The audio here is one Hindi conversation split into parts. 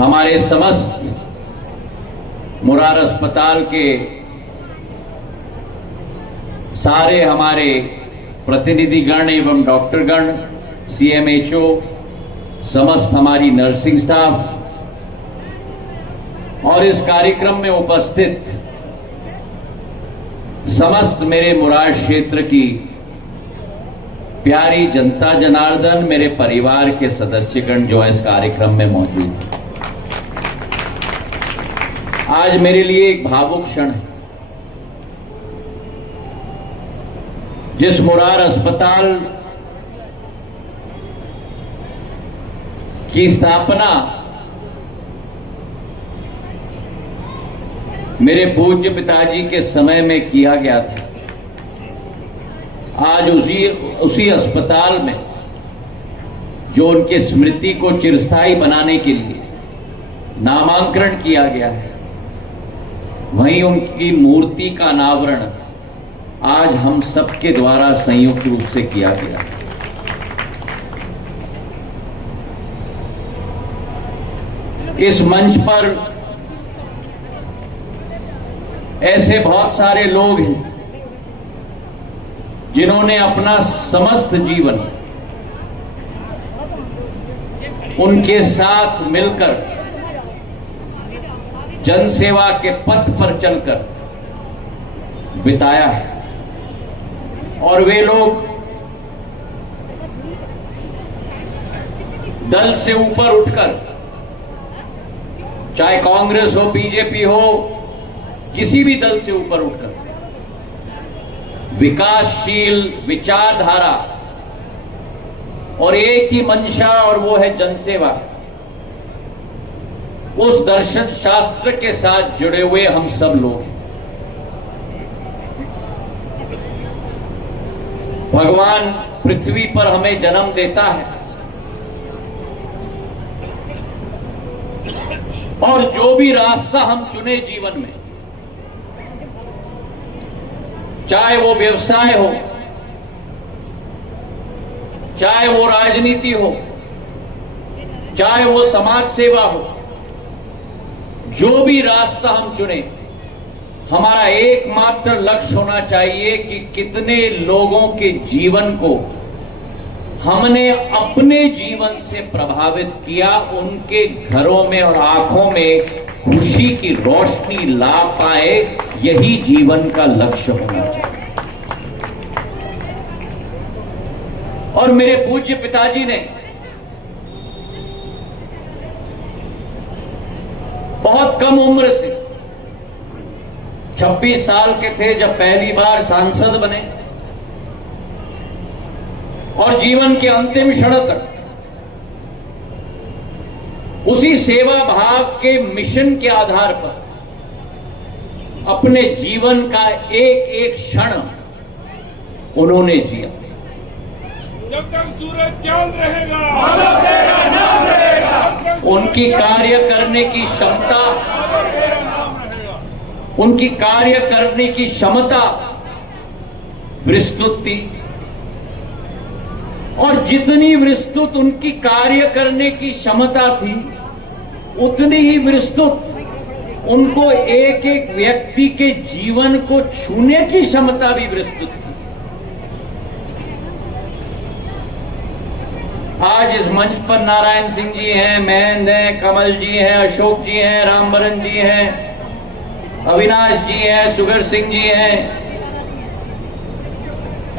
हमारे समस्त मुरार अस्पताल के सारे हमारे प्रतिनिधिगण एवं डॉक्टरगण, सीएमएचओ, समस्त हमारी नर्सिंग स्टाफ और इस कार्यक्रम में उपस्थित समस्त मेरे मुरार क्षेत्र की प्यारी जनता जनार्दन, मेरे परिवार के सदस्यगण जो इस कार्यक्रम में मौजूद हैं। आज मेरे लिए एक भावुक क्षण है। जिस मुरार अस्पताल की स्थापना मेरे पूज्य पिताजी के समय में किया गया था, आज उसी अस्पताल में जो उनके स्मृति को चिरस्थायी बनाने के लिए नामांकन किया गया है, वहीं उनकी मूर्ति का अनावरण आज हम सबके द्वारा संयुक्त रूप से किया गया है। इस मंच पर ऐसे बहुत सारे लोग हैं जिन्होंने अपना समस्त जीवन उनके साथ मिलकर जनसेवा के पथ पर चलकर बिताया है। और वे लोग दल से ऊपर उठकर, चाहे कांग्रेस हो, बीजेपी हो, किसी भी दल से ऊपर उठकर विकासशील विचारधारा और एक ही मंशा, और वो है जनसेवा, उस दर्शन शास्त्र के साथ जुड़े हुए हम सब लोग हैं। भगवान पृथ्वी पर हमें जन्म देता है और जो भी रास्ता हम चुने जीवन में, चाहे वो व्यवसाय हो, चाहे वो राजनीति हो, चाहे वो समाज सेवा हो, जो भी रास्ता हम चुने, हमारा एकमात्र लक्ष्य होना चाहिए कि कितने लोगों के जीवन को हमने अपने जीवन से प्रभावित किया, उनके घरों में और आंखों में खुशी की रोशनी ला पाए। यही जीवन का लक्ष्य होना चाहिए। और मेरे पूज्य पिताजी ने बहुत कम उम्र से, 26 साल के थे जब पहली बार सांसद बने, और जीवन के अंतिम क्षण तक उसी सेवा भाव के मिशन के आधार पर अपने जीवन का एक एक क्षण उन्होंने जिया। जब तक सूरज चांद रहेगा, तेरा नाम रहेगा। उनकी कार्य करने की क्षमता, उनकी कार्य करने की क्षमता विस्तृत थी, और जितनी विस्तृत उनकी कार्य करने की क्षमता थी, उतनी ही विस्तृत उनको एक एक व्यक्ति के जीवन को छूने की क्षमता भी विस्तृत थी। आज इस मंच पर नारायण सिंह जी हैं, महेंद्र हैं, कमल जी हैं, अशोक जी हैं, रामबरन जी हैं, अविनाश जी हैं, सुगर सिंह जी हैं,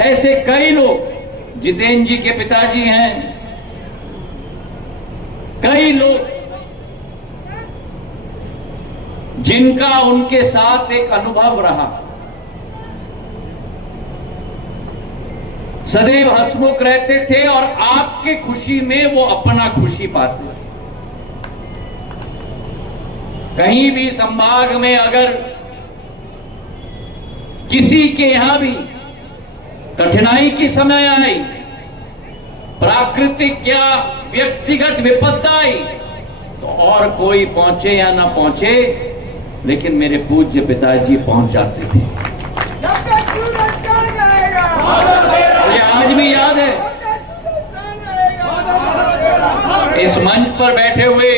ऐसे कई लोग, जितेंद्र जी के पिताजी हैं, कई लोग जिनका उनके साथ एक अनुभव रहा, सदैव हंसमुख रहते थे और आपके खुशी में वो अपना खुशी पाते। कहीं भी संभाग में अगर किसी के यहां भी कठिनाई की समय आई, प्राकृतिक या व्यक्तिगत विपदा आई, तो और कोई पहुंचे या ना पहुंचे, लेकिन मेरे पूज्य पिताजी पहुंच जाते थे। मुझे आज भी याद है, इस मंच पर बैठे हुए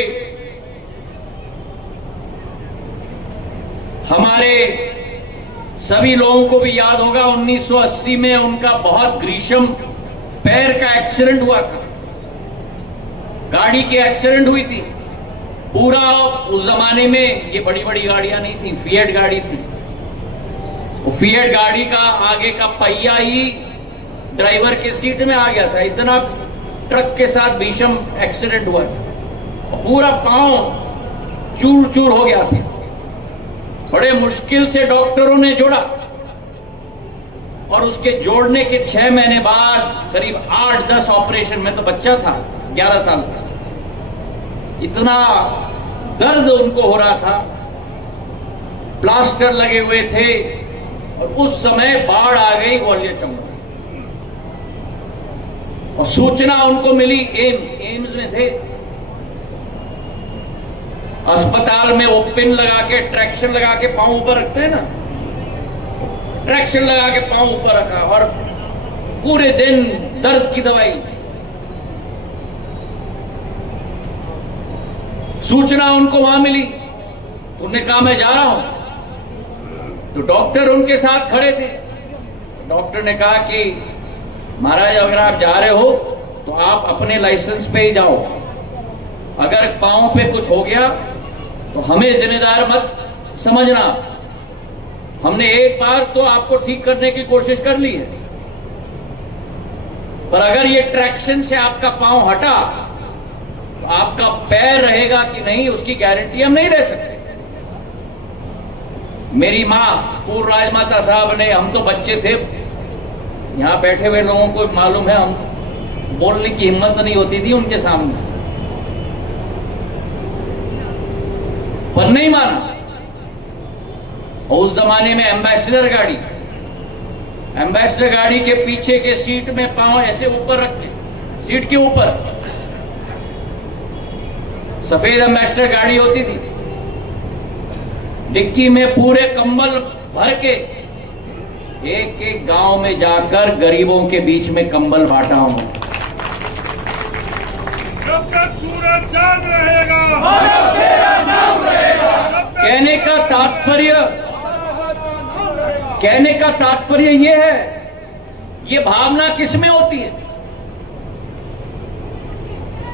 हमारे सभी लोगों को भी याद होगा 1980 में उनका बहुत ग्रीष्म पैर का एक्सीडेंट हुआ था, गाड़ी की एक्सीडेंट हुई थी। पूरा उस जमाने में ये बड़ी बड़ी गाड़ियां नहीं थी, फिएट गाड़ी थी। वो फिएट गाड़ी का आगे का पहिया ही ड्राइवर के सीट में आ गया था, इतना ट्रक के साथ भीषण एक्सीडेंट हुआ था। पूरा पांव चूर चूर हो गया था। बड़े मुश्किल से डॉक्टरों ने जोड़ा और उसके जोड़ने के 6 महीने बाद करीब 8-10 ऑपरेशन में, तो बच्चा था 11 साल का, इतना दर्द उनको हो रहा था, प्लास्टर लगे हुए थे। और उस समय बाढ़ आ गई ग्वालियर चंबल और सूचना उनको मिली एम्स में थे। अस्पताल में वो पिन लगा के, ट्रैक्शन लगा के पांव ऊपर रखते हैं ना, ट्रैक्शन लगा के पांव ऊपर रखा और पूरे दिन दर्द की दवाई। सूचना उनको वहां मिली, उन्होंने कहा मैं जा रहा हूं। तो डॉक्टर उनके साथ खड़े थे। डॉक्टर ने कहा कि महाराज अगर आप जा रहे हो तो आप अपने लाइसेंस पे ही जाओ, अगर पांव पे कुछ हो गया तो हमें जिम्मेदार मत समझना। हमने एक बार तो आपको ठीक करने की कोशिश कर ली है, पर अगर ये ट्रैक्शन से आपका पांव हटा तो आपका पैर रहेगा कि नहीं उसकी गारंटी हम नहीं ले सकते। मेरी मां पूर्व राजमाता साहब ने, हम तो बच्चे थे, यहां बैठे हुए लोगों को मालूम है, हम बोलने की हिम्मत नहीं होती थी उनके सामने, पर नहीं माना। और उस जमाने में एम्बेसडर गाड़ी के पीछे के सीट में पांव ऐसे ऊपर रखे, सीट के ऊपर सफेद एम्बेसडर गाड़ी होती थी, डिक्की में पूरे कंबल भर के एक एक गांव में जाकर गरीबों के बीच में कंबल बांटा हूं। जब तक सूरज चांद रहेगा, तेरा नाम रहेगा। कहने का तात्पर्य ये है, ये भावना किस में होती है?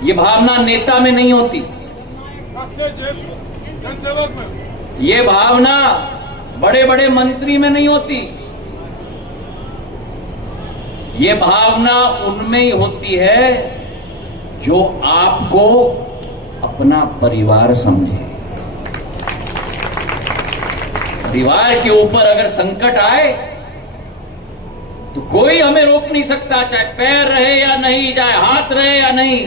ये भावना नेता में नहीं होती, जनसेवक में। ये भावना बड़े बड़े मंत्री में नहीं होती, ये भावना उनमें ही होती है जो आपको अपना परिवार समझे। परिवार के ऊपर अगर संकट आए तो कोई हमें रोक नहीं सकता, चाहे पैर रहे या नहीं, चाहे हाथ रहे या नहीं।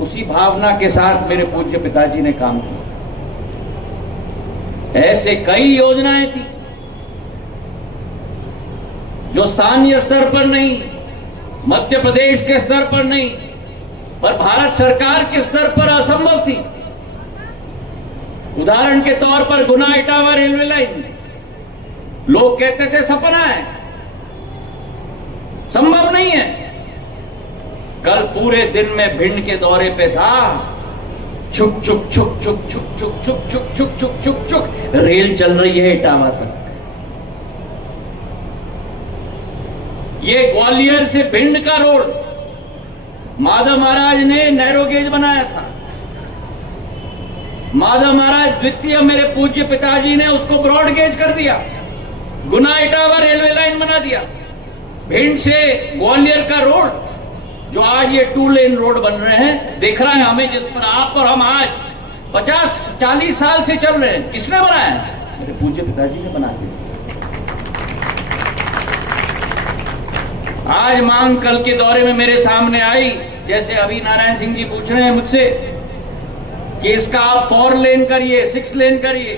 उसी भावना के साथ मेरे पूज्य पिताजी ने काम किया। ऐसे कई योजनाएं थी जो स्थानीय स्तर पर नहीं, मध्य प्रदेश के स्तर पर नहीं, पर भारत सरकार के स्तर पर असंभव थी। उदाहरण के तौर पर गुना इटावा रेलवे लाइन, लोग कहते थे सपना है, संभव नहीं है। कल पूरे दिन में भिंड के दौरे पे था, छुक छुक छुक छुक छुक छुक छुक छुक छुक छुक छुक छुक रेल चल रही है इटावा तक। ये ग्वालियर से भिंड का रोड माधव महाराज ने नैरो गेज बनाया था। माधव महाराज द्वितीय मेरे पूज्य पिताजी ने उसको ब्रॉड गेज कर दिया, गुना इटावा रेलवे लाइन बना दिया। भिंड से ग्वालियर का रोड जो आज ये 2 लेन रोड बन रहे हैं, दिख रहा है हमें, जिस पर आप और हम आज 50-40 साल से चल रहे हैं। किसने बनाया? मेरे पूज्य पिताजी ने बना दिया। आज मांग कल के दौरे में मेरे सामने आई, जैसे अभी नारायण सिंह जी पूछ रहे हैं मुझसे कि इसका आप 4 लेन करिए, 6 लेन करिए।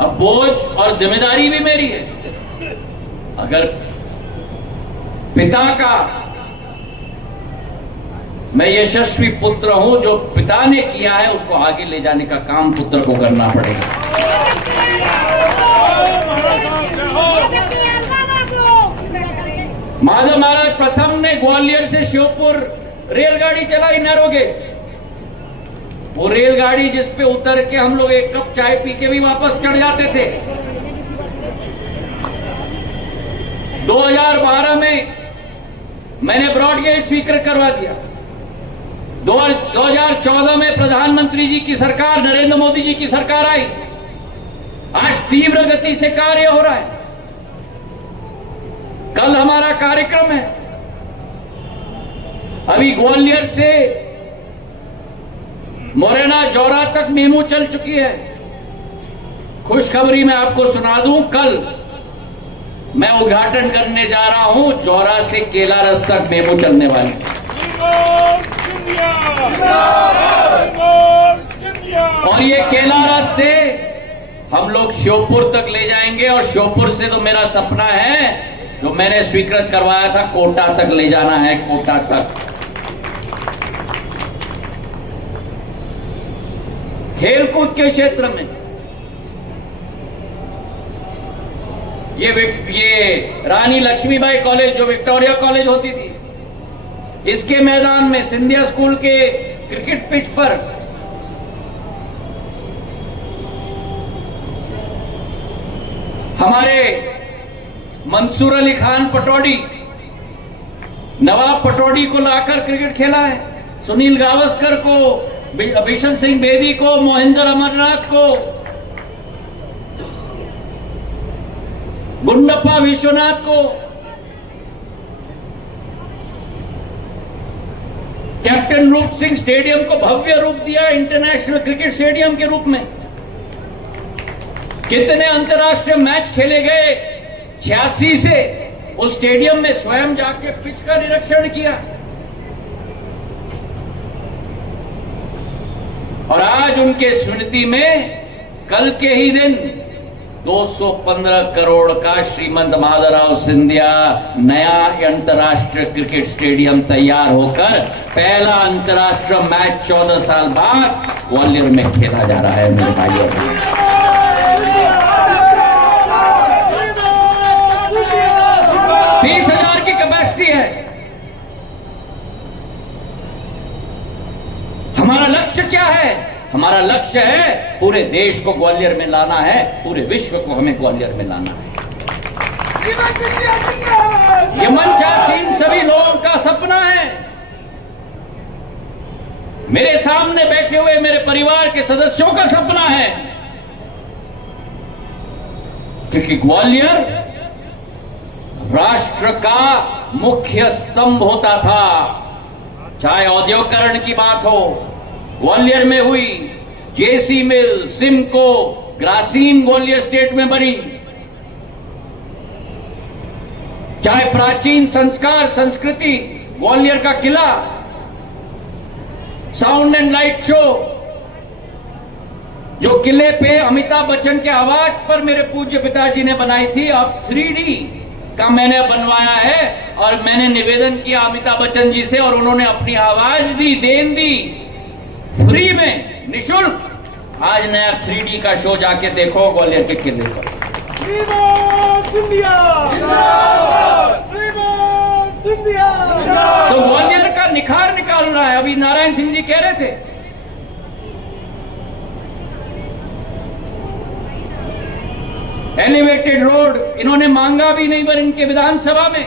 अब बोझ और जिम्मेदारी भी मेरी है। अगर पिता का मैं यशस्वी पुत्र हूं, जो पिता ने किया है उसको आगे ले जाने का काम पुत्र को करना पड़ेगा। माधव महाराज प्रथम ने ग्वालियर से श्योपुर रेलगाड़ी चलाई, नैरो गेज। वो रेलगाड़ी जिस पे उतर के हम लोग एक कप चाय पी के भी वापस चढ़ जाते थे। 2012 में मैंने ब्रॉडगेज स्वीकृत करवा दिया। 2014 में प्रधानमंत्री जी की सरकार, नरेंद्र मोदी जी की सरकार आई। आज तीव्र गति से कार्य हो रहा है। कल हमारा कार्यक्रम है। अभी ग्वालियर से मोरेना जौरा तक मेमू चल चुकी है। खुशखबरी मैं आपको सुना दूं, कल मैं उद्घाटन करने जा रहा हूं, जौरा से केलारस तक मेमू चलने वाली है। और ये केलारस से हम लोग श्योपुर तक ले जाएंगे, और श्योपुर से तो मेरा सपना है, जो मैंने स्वीकृत करवाया था, कोटा तक ले जाना है, कोटा तक। खेलकूद के क्षेत्र में ये रानी लक्ष्मीबाई कॉलेज, जो विक्टोरिया कॉलेज होती थी, इसके मैदान में सिंधिया स्कूल के क्रिकेट पिच पर हमारे मंसूर अली खान पटौड़ी, नवाब पटौड़ी को लाकर क्रिकेट खेला है। सुनील गावस्कर को, बिशन सिंह बेदी को, मोहिंदर अमरनाथ को, गुंडप्पा विश्वनाथ को, कैप्टन रूप सिंह स्टेडियम को भव्य रूप दिया इंटरनेशनल क्रिकेट स्टेडियम के रूप में। कितने अंतर्राष्ट्रीय मैच खेले गए 86 से। उस स्टेडियम में स्वयं जाके पिच का निरीक्षण किया। और आज उनके स्मृति में कल के ही दिन 215 करोड़ का श्रीमंत माधवराव सिंधिया नया अंतर्राष्ट्रीय क्रिकेट स्टेडियम तैयार होकर पहला अंतर्राष्ट्रीय मैच 14 साल बाद ग्वालियर में खेला जा रहा है। मेरे भाइयों, 30,000 की कैपेसिटी है। हमारा लक्ष्य क्या है? हमारा लक्ष्य है पूरे देश को ग्वालियर में लाना है, पूरे विश्व को हमें ग्वालियर में लाना है। ये मंचासीन सभी लोगों का सपना है। मेरे सामने बैठे हुए मेरे परिवार के सदस्यों का सपना है, क्योंकि ग्वालियर राष्ट्र का मुख्य स्तंभ होता था। चाहे औद्योगिकरण की बात हो, ग्वालियर में हुई, जेसी मिल, सिमको, ग्रासीम ग्वालियर स्टेट में बनी। चाहे प्राचीन संस्कार संस्कृति, ग्वालियर का किला, साउंड एंड लाइट शो, जो किले पे अमिताभ बच्चन के आवाज पर मेरे पूज्य पिताजी ने बनाई थी, अब 3D का मैंने बनवाया है। और मैंने निवेदन किया अमिताभ बच्चन जी से, और उन्होंने अपनी आवाज दी, देन दी, फ्री में, निःशुल्क। आज नया 3D का शो जाके देखो ग्वालियर के किले पर। तो ग्वालियर का निखार निकाल रहा है। अभी नारायण सिंह जी कह रहे थे, एलिवेटेड रोड इन्होंने मांगा भी नहीं, पर इनके विधानसभा में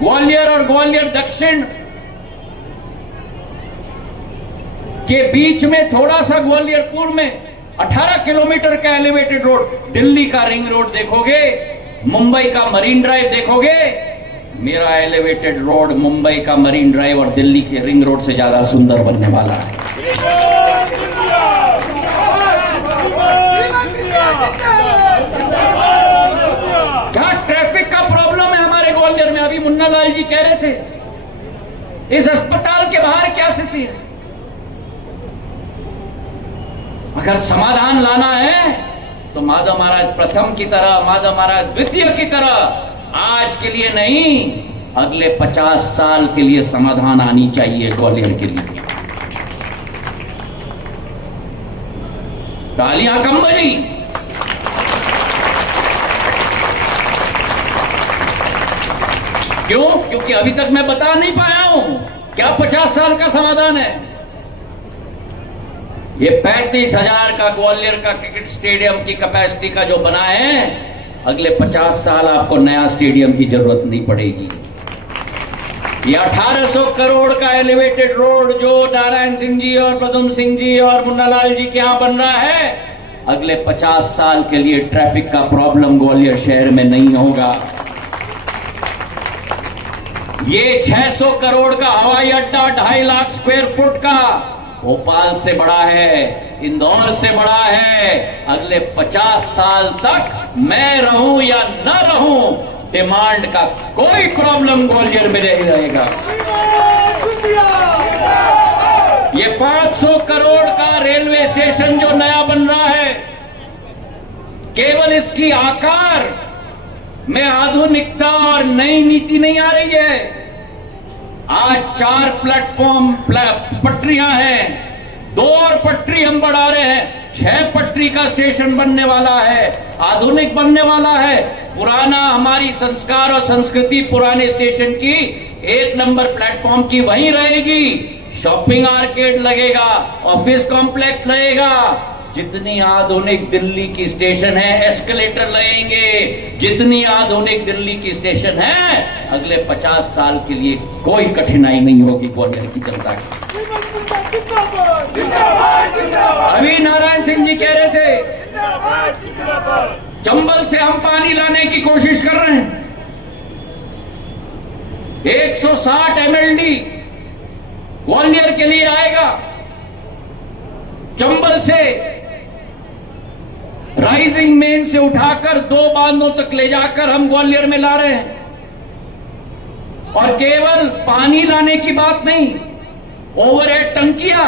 ग्वालियर और ग्वालियर दक्षिण के बीच में थोड़ा सा ग्वालियर पूर्व में 18 किलोमीटर का एलिवेटेड रोड। दिल्ली का रिंग रोड देखोगे, मुंबई का मरीन ड्राइव देखोगे, मेरा एलिवेटेड रोड मुंबई का मरीन ड्राइव और दिल्ली के रिंग रोड से ज्यादा सुंदर बनने वाला है। क्या ट्रैफिक का प्रॉब्लम है हमारे ग्वालियर में? अभी मुन्ना लाल जी कह रहे थे, इस अस्पताल के बाहर क्या स्थिति है? अगर समाधान लाना है तो माधव महाराज प्रथम की तरह, माधव महाराज द्वितीय की तरह आज के लिए नहीं, अगले 50 साल के लिए समाधान आनी चाहिए ग्वालियर के लिए। तालियां कम बजी। क्यों? क्योंकि अभी तक मैं बता नहीं पाया हूं क्या 50 साल का समाधान है? ये 35,000 का ग्वालियर का क्रिकेट स्टेडियम की कैपेसिटी का जो बना है, अगले 50 साल आपको नया स्टेडियम की जरूरत नहीं पड़ेगी। ये 1800 करोड़ का एलिवेटेड रोड जो नारायण सिंह जी और प्रद्युम्न सिंह जी और मुन्नालाल जी के यहां बन रहा है, अगले 50 साल के लिए ट्रैफिक का प्रॉब्लम ग्वालियर शहर में नहीं होगा। ये 600 करोड़ का हवाई अड्डा 2.5 लाख स्क्वायर फुट का भोपाल से बड़ा है, इंदौर से बड़ा है। अगले 50 साल तक मैं रहूं या न रहूं, डिमांड का कोई प्रॉब्लम ग्वालियर में नहीं रहेगा। ये 500 करोड़ का रेलवे स्टेशन जो नया बन रहा है, केवल इसकी आकार में आधुनिकता और नई नीति नहीं आ रही है। आज 4 प्लेटफॉर्म पटरियां हैं, 2 और पटरी हम बढ़ा रहे हैं, 6 पटरी का स्टेशन बनने वाला है, आधुनिक बनने वाला है। पुराना हमारी संस्कार और संस्कृति पुराने स्टेशन की 1 नंबर प्लेटफॉर्म की वहीं रहेगी। शॉपिंग आर्केड लगेगा, ऑफिस कॉम्प्लेक्स लगेगा। जितनी आधुनिक दिल्ली की स्टेशन है, एस्केलेटर लगेंगे। जितनी आधुनिक दिल्ली की स्टेशन है, अगले 50 साल के लिए कोई कठिनाई नहीं होगी ग्वालियर की जनता की। अभी नारायण सिंह जी कह रहे थे, चंबल से हम पानी लाने की कोशिश कर रहे हैं। 160 MLD ग्वालियर के लिए आएगा। चंबल से राइजिंग मेन से उठाकर 2 बांधों तक ले जाकर हम ग्वालियर में ला रहे हैं। और केवल पानी लाने की बात नहीं, ओवरहेड टंकियां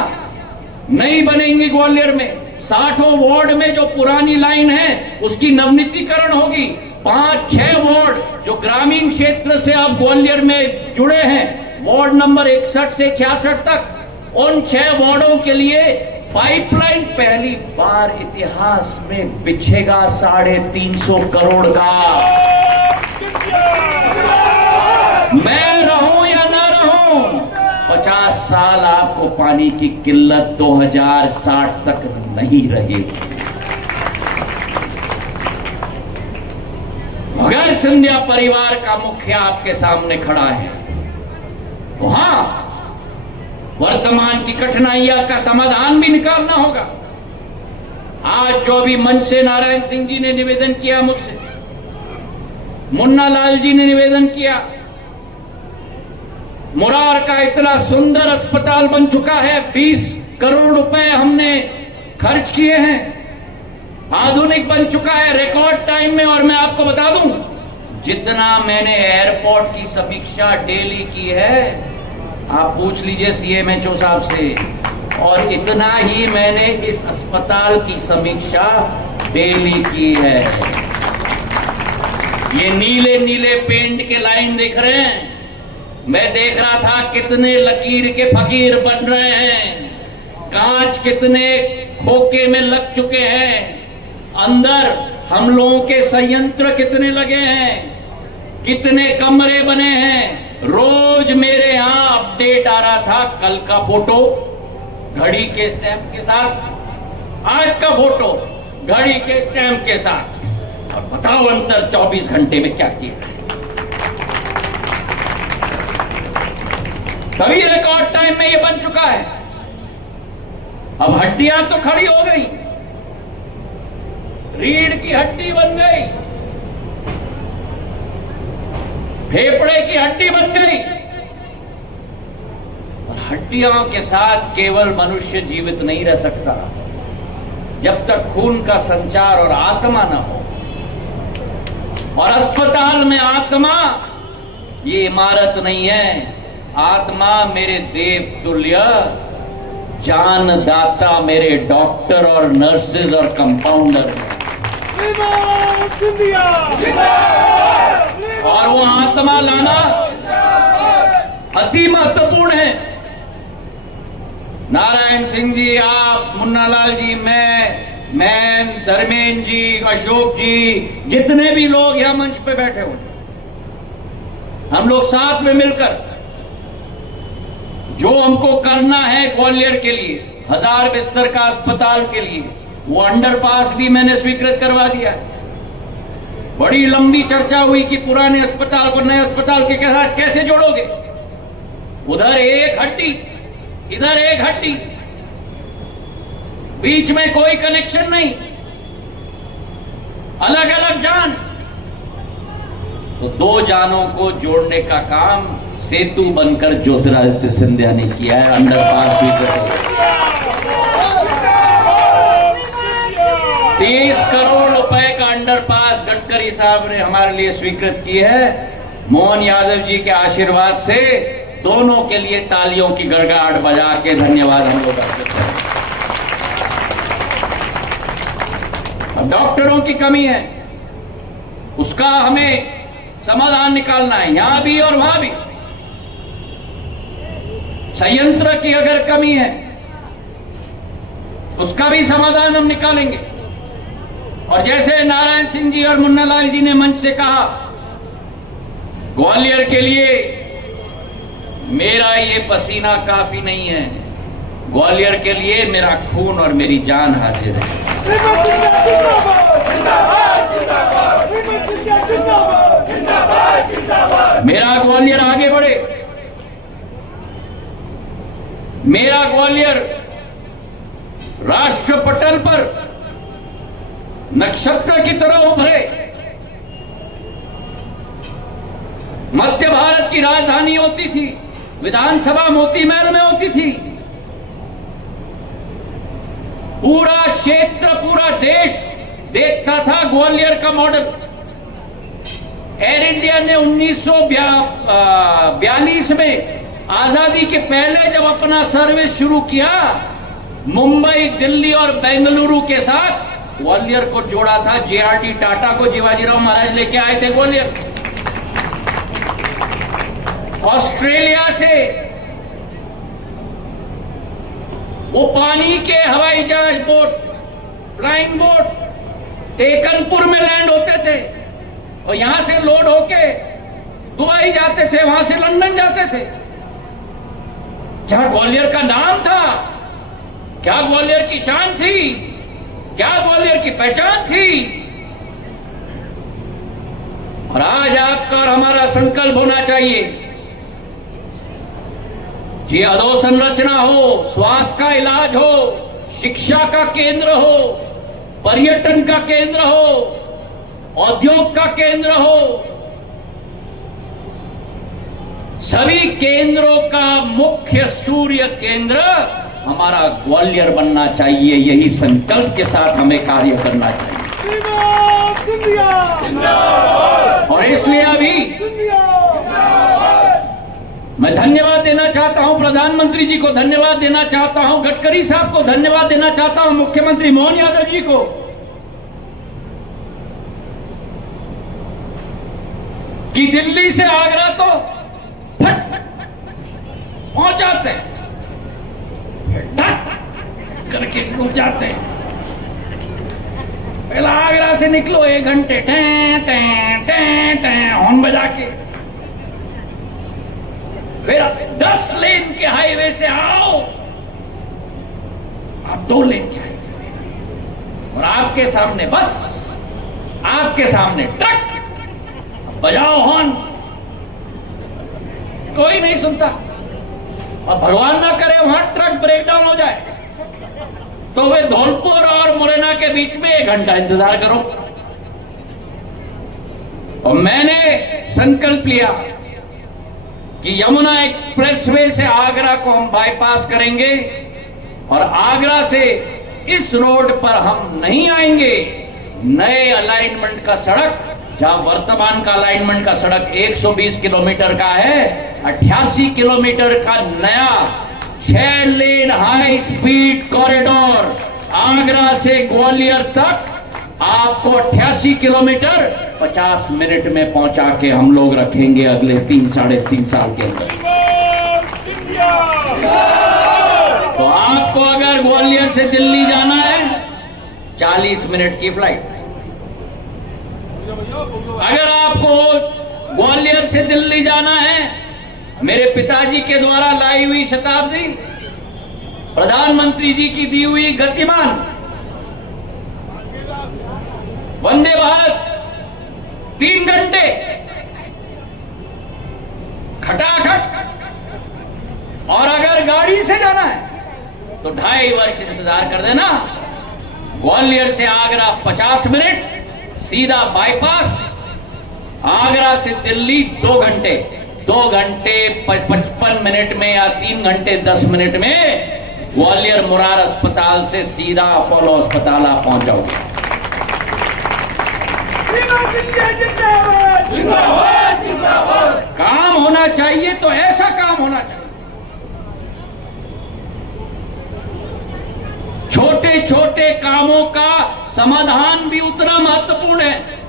नहीं बनेंगी ग्वालियर में। 60 वार्ड में जो पुरानी लाइन है उसकी नवनीतीकरण होगी। 5-6 वार्ड जो ग्रामीण क्षेत्र से अब ग्वालियर में जुड़े हैं, वार्ड नंबर 61 से 66 तक, उन 6 वार्डों के लिए पाइपलाइन पहली बार इतिहास में बिछेगा 350 करोड़ का। मैं रहूं या ना रहूं, 50 साल आपको पानी की किल्लत 2060 तक नहीं रहेगी। अगर सिंधिया परिवार का मुखिया आपके सामने खड़ा है, तो हां, वर्तमान की कठिनाइयों का समाधान भी निकालना होगा। आज जो भी मंच से नारायण सिंह जी ने निवेदन किया, मुझसे मुन्नालाल जी ने निवेदन किया, मुरार का इतना सुंदर अस्पताल बन चुका है, 20 करोड़ रुपए हमने खर्च किए हैं, आधुनिक बन चुका है रिकॉर्ड टाइम में। और मैं आपको बता दूं, जितना मैंने एयरपोर्ट की समीक्षा डेली की है, आप पूछ लीजिए CMHO साहब से, और इतना ही मैंने इस अस्पताल की समीक्षा डेली की है। ये नीले नीले पेंट के लाइन देख रहे हैं, मैं देख रहा था कितने लकीर के फकीर बन रहे हैं, कांच कितने खोखे में लग चुके हैं, अंदर हम लोगों के संयंत्र कितने लगे हैं, कितने कमरे बने हैं। रोज मेरे यहां अपडेट आ रहा था, कल का फोटो घड़ी के स्टैंप के साथ, आज का फोटो घड़ी के स्टैंप के साथ, और बताओ अंतर 24 घंटे में क्या किया। तभी रिकॉर्ड टाइम में ये बन चुका है। अब हड्डियां तो खड़ी हो गई, रीढ़ की हड्डी बन गई, फेफड़े की हड्डी बन गई। और हड्डियों के साथ केवल मनुष्य जीवित नहीं रह सकता जब तक खून का संचार और आत्मा न हो। और अस्पताल में आत्मा ये इमारत नहीं है, आत्मा मेरे देव तुल्य जानदाता मेरे डॉक्टर और नर्सेज और कंपाउंडर है। और वो आत्मा लाना अति महत्वपूर्ण है। नारायण सिंह जी, आप, मुन्नालाल जी, मैं धर्मेंद्र जी, अशोक जी, जितने भी लोग यहां मंच पे बैठे हुए, हम लोग साथ में मिलकर जो हमको करना है ग्वालियर के लिए 1000 बिस्तर का अस्पताल के लिए, वो अंडरपास भी मैंने स्वीकृत करवा दिया है। बड़ी लंबी चर्चा हुई कि पुराने अस्पताल को नए अस्पताल के साथ कैसे जोड़ोगे। उधर एक हड्डी, इधर एक हड्डी, बीच में कोई कनेक्शन नहीं, अलग अलग जान। तो दो जानों को जोड़ने का काम सेतु बनकर ज्योतिरादित्य सिंधिया ने किया है। अंडरपास भी कर 30 करोड़ रुपए का अंडरपास गडकरी साहब ने हमारे लिए स्वीकृत की है। मोहन यादव जी के आशीर्वाद से दोनों के लिए तालियों की गड़गड़ाहट बजा के धन्यवाद हम लोग करते हैं। अब डॉक्टरों की कमी है, उसका हमें समाधान निकालना है, यहां भी और वहां भी। संयंत्र की अगर कमी है, उसका भी समाधान हम निकालेंगे। और जैसे नारायण सिंह जी और मुन्नालाल जी ने मंच से कहा, ग्वालियर के लिए मेरा ये पसीना काफी नहीं है, ग्वालियर के लिए मेरा खून और मेरी जान हाजिर है। मेरा ग्वालियर आगे बढ़े, मेरा ग्वालियर राष्ट्र पटल पर नक्षत्र की तरह उभरे। मध्य भारत की राजधानी होती थी, विधानसभा मोती महल में होती थी। पूरा क्षेत्र, पूरा देश देखता था ग्वालियर का मॉडल। एयर इंडिया ने 1942 में आजादी के पहले जब अपना सर्विस शुरू किया, मुंबई, दिल्ली और बेंगलुरु के साथ ग्वालियर को जोड़ा था। जेआरडी टाटा को शिवाजीराव महाराज लेके आए थे ग्वालियर। ऑस्ट्रेलिया से वो पानी के हवाई जहाज, बोट, फ्लाइंग बोट टेकनपुर में लैंड होते थे और यहां से लोड होके दुबई जाते थे, वहां से लंदन जाते थे। क्या ग्वालियर का नाम था? क्या ग्वालियर की शान थी? क्या ग्वालियर की पहचान थी? और आज आपका और हमारा संकल्प होना चाहिए कि अधोसंरचना हो, स्वास्थ्य का इलाज हो, शिक्षा का केंद्र हो, पर्यटन का केंद्र हो, औद्योग का केंद्र हो, सभी केंद्रों का मुख्य सूर्य केंद्र हमारा ग्वालियर बनना चाहिए। यही संकल्प के साथ हमें कार्य करना चाहिए। और इसलिए अभी मैं धन्यवाद देना चाहता हूं प्रधानमंत्री जी को, धन्यवाद देना चाहता हूं गडकरी साहब को, धन्यवाद देना चाहता हूं मुख्यमंत्री मोहन यादव जी को, कि दिल्ली से आगरा तो फट पहुंच जाते हैं, करके रुक जाते हैं। पहला आगरा से निकलो 1 घंटे हॉर्न बजा के, फिर 10 लेन के हाईवे से आओ, आप 2 लेन के हाईवे और आपके सामने बस, आपके सामने ट्रक, बजाओ हॉर्न, कोई नहीं सुनता। और भगवान ना करे वहां ट्रक ब्रेकडाउन हो जाए तो वे धौलपुर और मुरैना के बीच में 1 घंटा इंतजार करो। और मैंने संकल्प लिया कि यमुना एक्सप्रेसवे से आगरा को हम बाईपास करेंगे और आगरा से इस रोड पर हम नहीं आएंगे। नए अलाइनमेंट का सड़क, जहां वर्तमान का अलाइनमेंट का सड़क 120 किलोमीटर का है, 88 किलोमीटर का नया 6 लेन हाई स्पीड कॉरिडोर आगरा से ग्वालियर तक आपको 88 किलोमीटर 50 मिनट में पहुंचा के हम लोग रखेंगे अगले 3-3.5 साल के अंदर। तो आपको अगर ग्वालियर से दिल्ली जाना है 40 मिनट की फ्लाइट, अगर आपको ग्वालियर से दिल्ली जाना है मेरे पिताजी के द्वारा लाई हुई शताब्दी, प्रधानमंत्री जी की दी हुई गतिमान वंदे भारत 3 घंटे खटाखट, और अगर गाड़ी से जाना है तो 2.5 वर्ष इंतजार कर देना। ग्वालियर से आगरा 50 मिनट, सीधा बाईपास, आगरा से दिल्ली 2 घंटे, 2 घंटे 55 मिनट में या 3 घंटे 10 मिनट में ग्वालियर मुरार अस्पताल से सीधा अपोलो अस्पताल आप पहुंच जाओगे। जिंदाबाद जिंदाबाद। काम होना चाहिए तो ऐसा काम होना चाहिए। छोटे छोटे कामों का समाधान भी उतना महत्वपूर्ण है।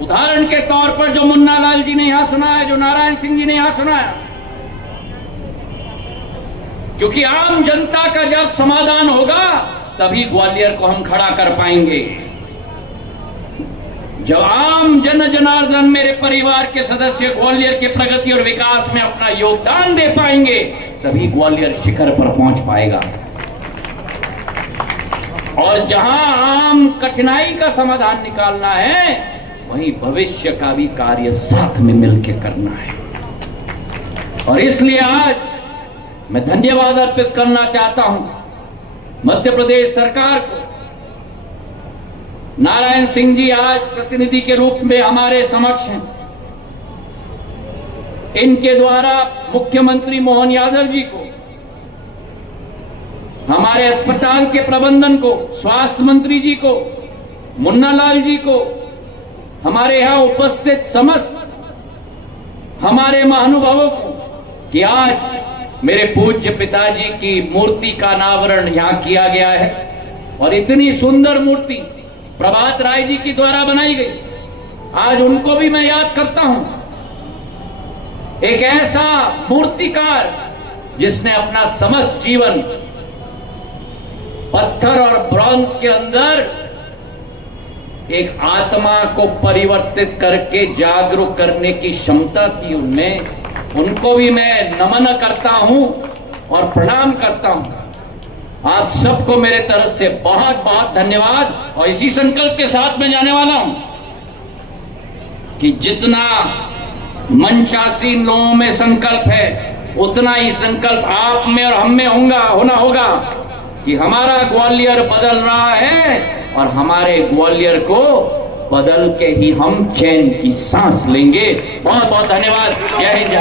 उदाहरण के तौर पर जो मुन्ना लाल जी ने यहां सुनाया, जो नारायण सिंह जी ने यहां सुनाया, क्योंकि आम जनता का जब समाधान होगा तभी ग्वालियर को हम खड़ा कर पाएंगे। जब आम जनार्दन मेरे परिवार के सदस्य ग्वालियर के प्रगति और विकास में अपना योगदान दे पाएंगे तभी ग्वालियर शिखर पर पहुंच पाएगा। और जहां आम कठिनाई का समाधान निकालना है वहीं भविष्य का भी कार्य साथ में मिलकर करना है। और इसलिए आज मैं धन्यवाद अर्पित करना चाहता हूं मध्य प्रदेश सरकार को। नारायण सिंह जी आज प्रतिनिधि के रूप में हमारे समक्ष हैं। इनके द्वारा मुख्यमंत्री मोहन यादव जी को, हमारे अस्पताल के प्रबंधन को, स्वास्थ्य मंत्री जी को, मुन्ना लाल जी को, हमारे यहां उपस्थित समस्त हमारे महानुभावों को कि आज मेरे पूज्य पिताजी की मूर्ति का अनावरण यहां किया गया है। और इतनी सुंदर मूर्ति प्रभात राय जी की द्वारा बनाई गई, आज उनको भी मैं याद करता हूं। एक ऐसा मूर्तिकार जिसने अपना समस्त जीवन पत्थर और ब्रॉन्ज के अंदर एक आत्मा को परिवर्तित करके जागरूक करने की क्षमता थी उनमें, उनको भी मैं नमन करता हूं और प्रणाम करता हूं। आप सबको मेरे तरफ से बहुत बहुत धन्यवाद। और इसी संकल्प के साथ मैं जाने वाला हूं कि जितना मंचासीन लोगों में संकल्प है उतना ही संकल्प आप में और हम में होना होगा कि हमारा ग्वालियर बदल रहा है और हमारे ग्वालियर को बदल के ही हम चैन की सांस लेंगे। बहुत बहुत धन्यवाद। जय हिंद।